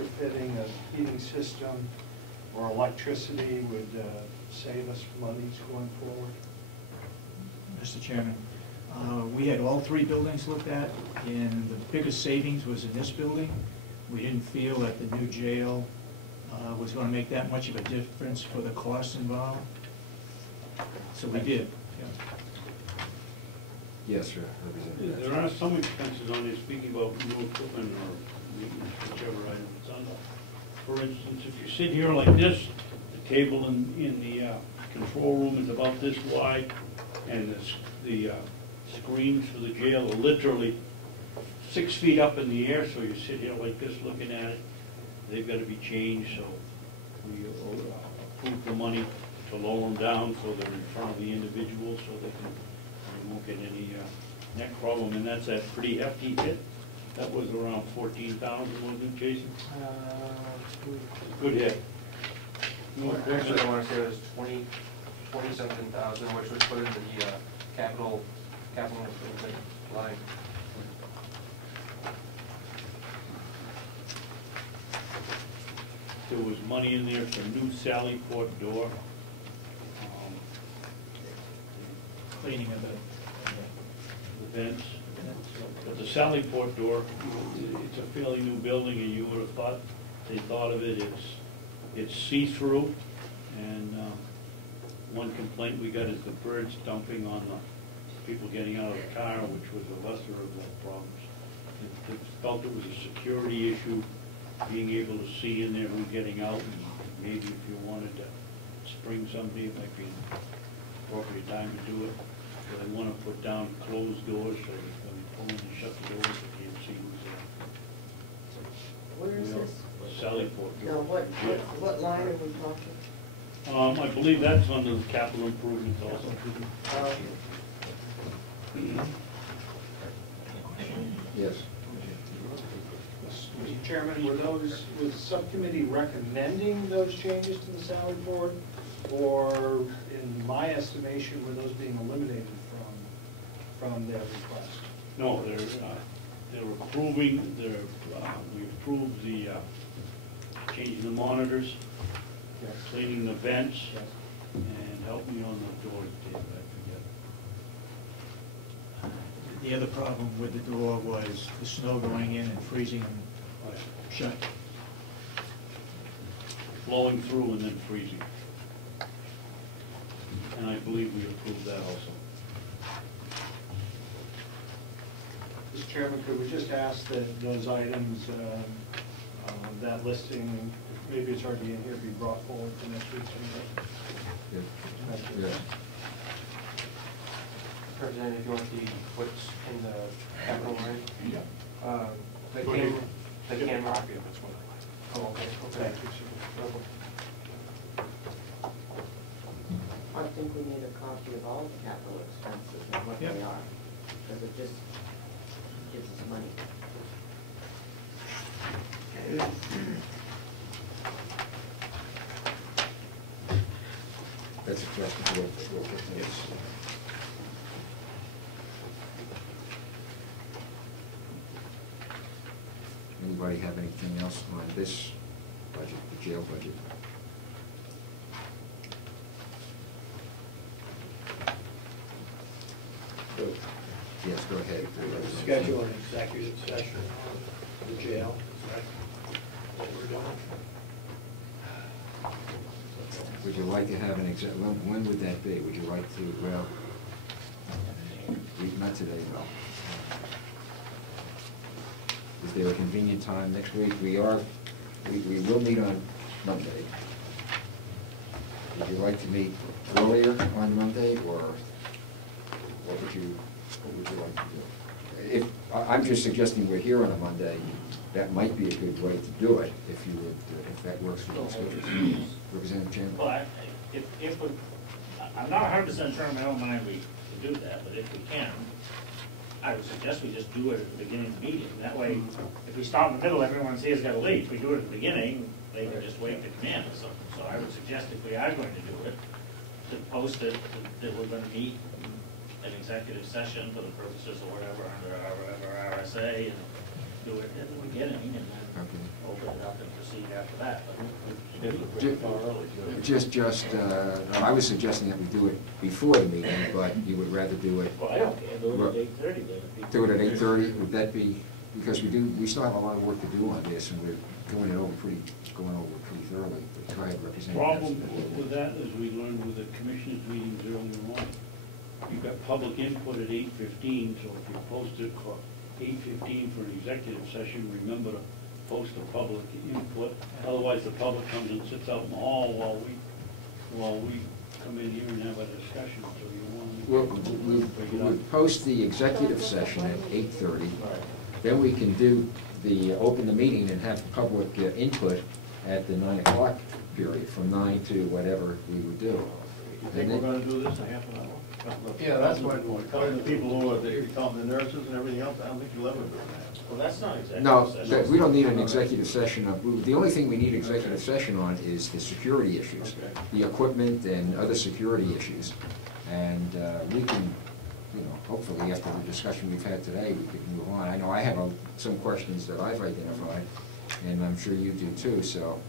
retrofitting a heating system or electricity would save us monies going forward? Mr. Chairman, we had all three buildings looked at, and the biggest savings was in this building. We didn't feel that the new jail was going to make that much of a difference for the costs involved, so we did. Yeah. Yes, sir. There are some expenses on there, speaking about new equipment or maintenance, whichever item it's under. For instance, if you sit here like this, the table in the control room is about this wide, and the screens for the jail are literally 6 feet up in the air, so you sit here like this looking at it. They've got to be changed, so we approve the money to lower them down so they're in front of the individual so they won't get any neck problem, and that's a pretty hefty hit. That was around 14,000, wasn't it, Jason? Good hit. Actually, I want to say it was 20-something thousand, which was put in the capital improvement line. There was money in there for new Sally Port door. Cleaning of the Vents. But the Sally Port door, it's a fairly new building, and you would have thought, they thought of it, it's see-through, and one complaint we got is the birds dumping on the people getting out of the car, which was a lesser of the problems. They felt it was a security issue, being able to see in there who's getting out, and maybe if you wanted to spring somebody, it might be an appropriate time to do it. So they want to put down closed doors so that when you pull in and shut the doors, they can't see who's there. Where is this? Sally Port. No, what line are we talking? I believe that's under the capital improvements also. Yes. Mr. Chairman, was the subcommittee recommending those changes to the salary board, or in my estimation, were those being eliminated from their request? No, they're approving, we approved the changing the monitors, Yes. cleaning the vents, Yes. and help me on the doors, Dave, I forget. The other problem with the door was the snow going in and freezing them shut. Flowing through and then freezing. And I believe we approved that also. Mr. Chairman, could we just ask that those items, that listing, maybe it's already in here, be brought forward to next week's meeting? Yeah. President, if you want what's in the capital line? Yeah. The camera. Copy of it's what I like. Oh, okay. Thank you, sir. I think we need a copy of all the capital expenses and what Yep. they are, because it just gives us money. That's a question. Yes. Anybody have anything else on this budget, the jail budget? Yes, go ahead. Schedule an executive session on the jail, is that what we're doing? Would you like to have an when would that be? Would you like to, well, not today, no. Is there a convenient time next week? We will meet on Monday. Would you like to meet earlier on Monday, or what would you like to do? If I'm just suggesting we're here on a Monday, that might be a good way to do it, if you would, if that works for you. Representative Chandler. Well, I'm not 100% sure in my own mind we can do that, but if we can, I would suggest we just do it at the beginning of the meeting. That way, if we start in the middle, everyone sees got to leave. If we do it at the beginning, they can just wait to come in or something. So I would suggest if we are going to do it, to post it that we're going to meet an executive session for the purposes of whatever under our RSA, and do it at the beginning and then open it up and proceed after that. I was suggesting that we do it before the meeting, but you would rather do it, Well, I don't care, do it at 8:30 then. do it at 8:30? Would that be, because we still have a lot of work to do on this, and we're going over pretty thoroughly. But go ahead, The Representative. problem with that, as we learned with the commissioners' meetings earlier on, you've got public input at 8:15, so if you post it for 8:15 for an executive session, remember to post the public input. Otherwise, the public comes and sits out in the hall while we come in here and have a discussion, so you want to. We'll post the executive session at 8:30. Then we can open the meeting and have public input at the 9 o'clock period, from 9 to whatever we would do. You think we're gonna do this in half an hour? Yeah, that's what, calling the people over, you're calling the nurses and everything else, I don't think you'll ever do that. Well, that's not executive No, session. we don't need an executive session. The only thing we need executive session on is the security issues, Okay. the equipment and other security issues. And we can, hopefully after the discussion we've had today, we can move on. I know I have some questions that I've identified, and I'm sure you do too, so.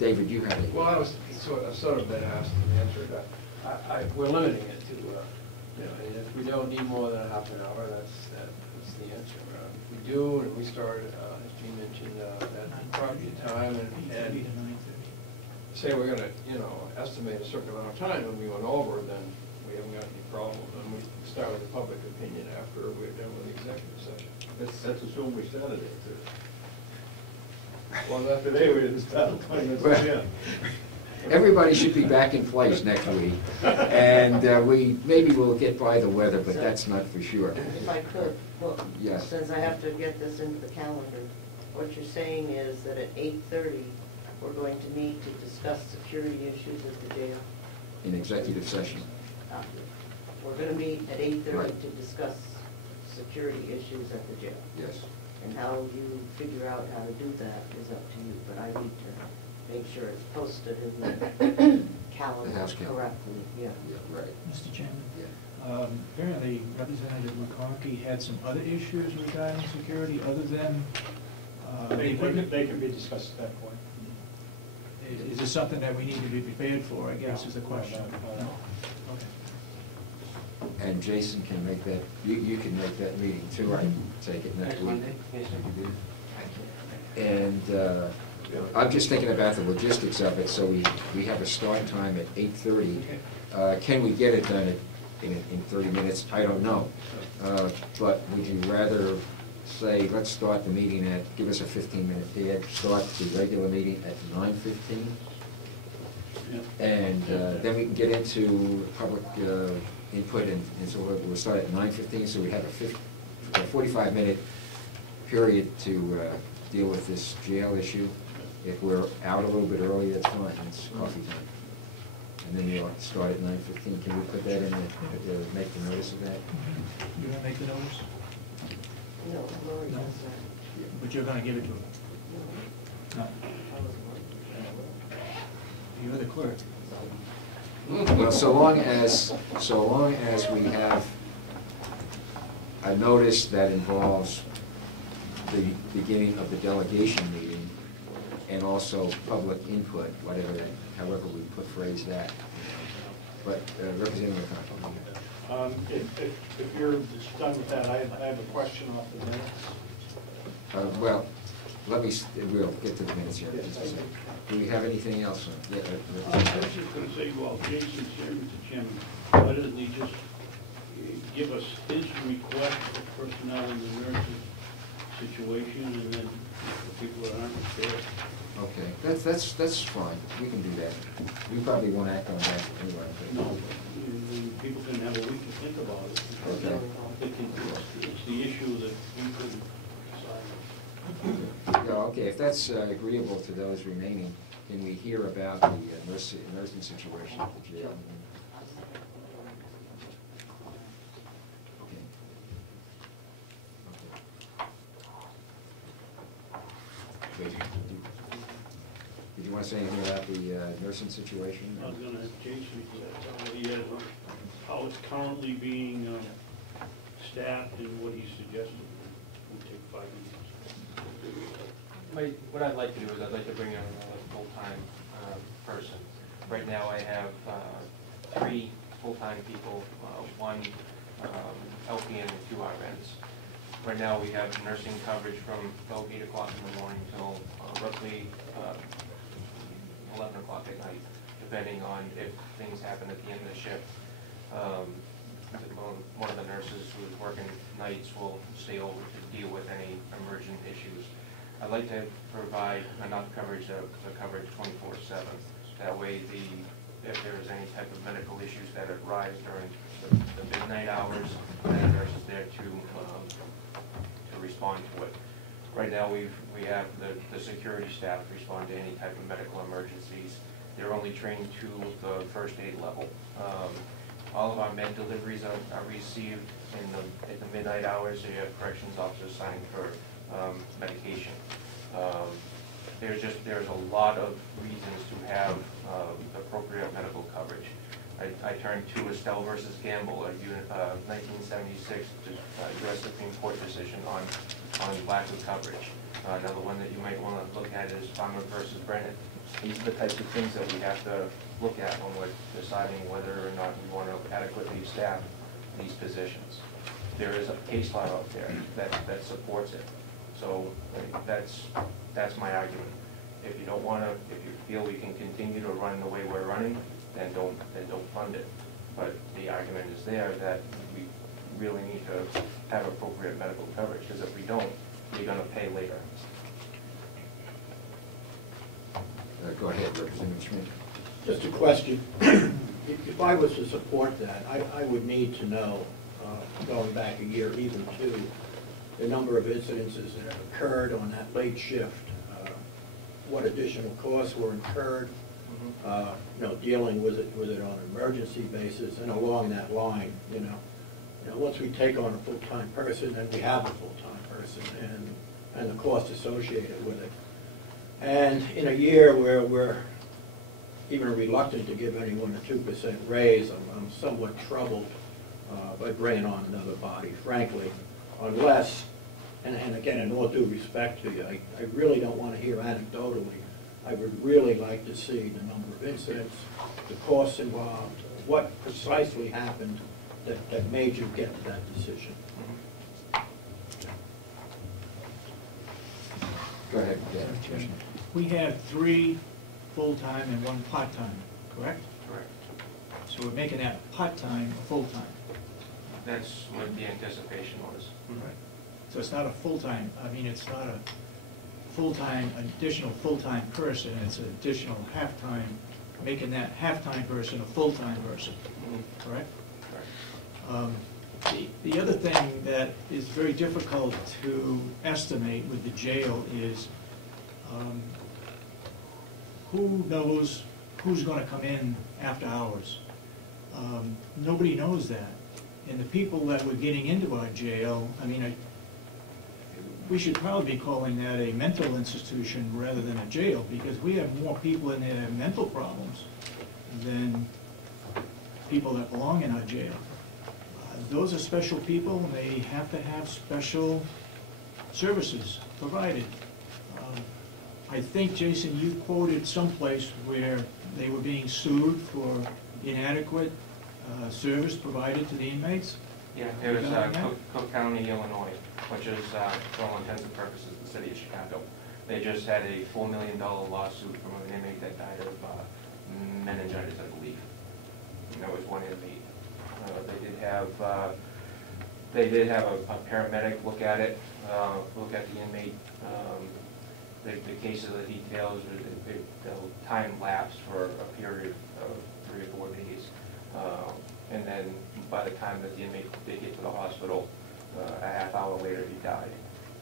David, you have it. Well, I was sort of been asked and answered. We're limiting it to, and if we don't need more than a half an hour, that's the answer. If we do, and we start, as Gene mentioned, at property time, and say we're gonna, estimate a certain amount of time, and we went over, then we haven't got any problem. And we start with the public opinion after we're done with the executive session. That's assuming we started it. Well, not Today we didn't start. Everybody should be back in place next week, and maybe we'll get by the weather, but that's not for sure. If I could, well, Yes. since I have to get this into the calendar, what you're saying is that at 8:30, we're going to need to discuss security issues at the jail? In executive session. We're going to meet at 8:30 Right. to discuss security issues at the jail. Yes. And how you figure out how to do that is up to you, but I need to make sure it's posted in the calendar house calendar. correctly, yeah. Yeah, right. Mr. Chairman, Yeah. apparently Representative McCarthy had some other issues regarding security other than They equipment. can be discussed at that point. Is this something that we need to be prepared for, I guess, is the question? No. No? Okay. And Jason can make that, you can make that meeting too, I take it next week. Yes, sir. And I'm just thinking about the logistics of it, so we have a start time at 8:30. Can we get it done in 30 minutes? I don't know. But would you rather say, let's start the meeting give us a 15-minute pad, start the regular meeting at 9:15? Yeah. And then we can get into public input, and so we'll start at 9:15, so we have a 45-minute period to deal with this jail issue. If we're out a little bit early, that's fine, it's coffee time. And then you'll start at 9:15. Can we put that in, make the notice of that? You gonna make the notice? No, Lori No. does that. But you're gonna give it to him? No. I was working. You're the clerk. Well, so long as we have a notice that involves the beginning of the delegation meeting and also public input, however we phrase that. But Representative McCarthy. If you're done with that, I have a question off the minutes. Well, we'll get to the minutes here. Do we have anything else? I was just gonna say, well, Jason's here, Mr. Chairman, why doesn't he just give us his request for personnel in the nurses situation, and then the people that aren't there? Okay, that's fine, we can do that. We probably won't act on that anyway. No, people can have a week to think about it. Okay. It's the issue that we couldn't decide. Yeah, okay, if that's agreeable to those remaining, can we hear about the nursing situation at the jail? Okay. Did you want to say anything about the nursing situation? I was gonna have Jason tell me how it's currently being staffed and what he suggested. We'll take 5 minutes. what I'd like to do is I'd like to bring in another full-time person. Right now I have 3 full-time people, 1 LPN and 2 RNs. Right now we have nursing coverage from about 8 o'clock in the morning till roughly 11 o'clock at night, depending on if things happen at the end of the shift. One of the nurses who's working nights will stay over to deal with any emergent issues. I'd like to provide enough coverage, the coverage 24/7. That way, if there's any type of medical issues that arise during the midnight hours, then the nurse is there to respond to it. Right now, we have the security staff respond to any type of medical emergencies. They're only trained to the first aid level. All of our med deliveries are received at the midnight hours. So you have corrections officers signing for medication. There's a lot of reasons to have appropriate medical coverage. I turned to Estelle versus Gamble, a 1976 U.S. Supreme Court decision on lack of coverage. Another one that you might want to look at is Farmer versus Brennan. These are the types of things that we have to look at when we're deciding whether or not we want to adequately staff these positions. There is a case law out there that supports it. So that's my argument. If you don't want to, if you feel we can continue to run the way we're running, then don't fund it. But the argument is there that we really need to have appropriate medical coverage, because if we don't, you're going to pay later. Go ahead, Representative Schmidt. Just a question. If I was to support that, I would need to know, going back a year, even 2, the number of incidences that have occurred on that late shift, what additional costs were incurred, dealing with it on an emergency basis, and along that line, once we take on a full-time person, then we have a full-time person, and the cost associated with it. And in a year where we're even reluctant to give anyone a 2% raise, I'm somewhat troubled by bringing on another body, frankly, unless, and again, in all due respect to you, I really don't want to hear anecdotally. I would really like to see the number of incidents, the costs involved, what precisely happened that made you get to that decision. Go ahead. We have 3 full-time and 1 part-time, correct? Correct. So we're making that part-time a full-time. That's what the anticipation was. Right. So it's not a full-time, it's not a full-time, additional full-time person, it's an additional half-time, making that half-time person a full-time person, correct? Correct. The other thing that is very difficult to estimate with the jail is who knows who's going to come in after hours. Nobody knows that. And the people that we're getting into our jail, we should probably be calling that a mental institution rather than a jail, because we have more people in there that have mental problems than people that belong in our jail. Those are special people, and they have to have special services provided. I think, Jason, you quoted someplace where they were being sued for inadequate service provided to the inmates. Yeah, it was Cook County, Illinois, which is, for all intents and purposes, the city of Chicago. They just had a $4 million lawsuit from an inmate that died of meningitis, I believe. And that was one inmate. They did have a paramedic look at it, look at the inmate. The cases, the details, the time lapsed for a period of 3 or 4 days. And then by the time that the inmate did get to the hospital, a half hour later he died.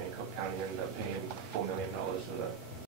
And Cook County ended up paying $4 million to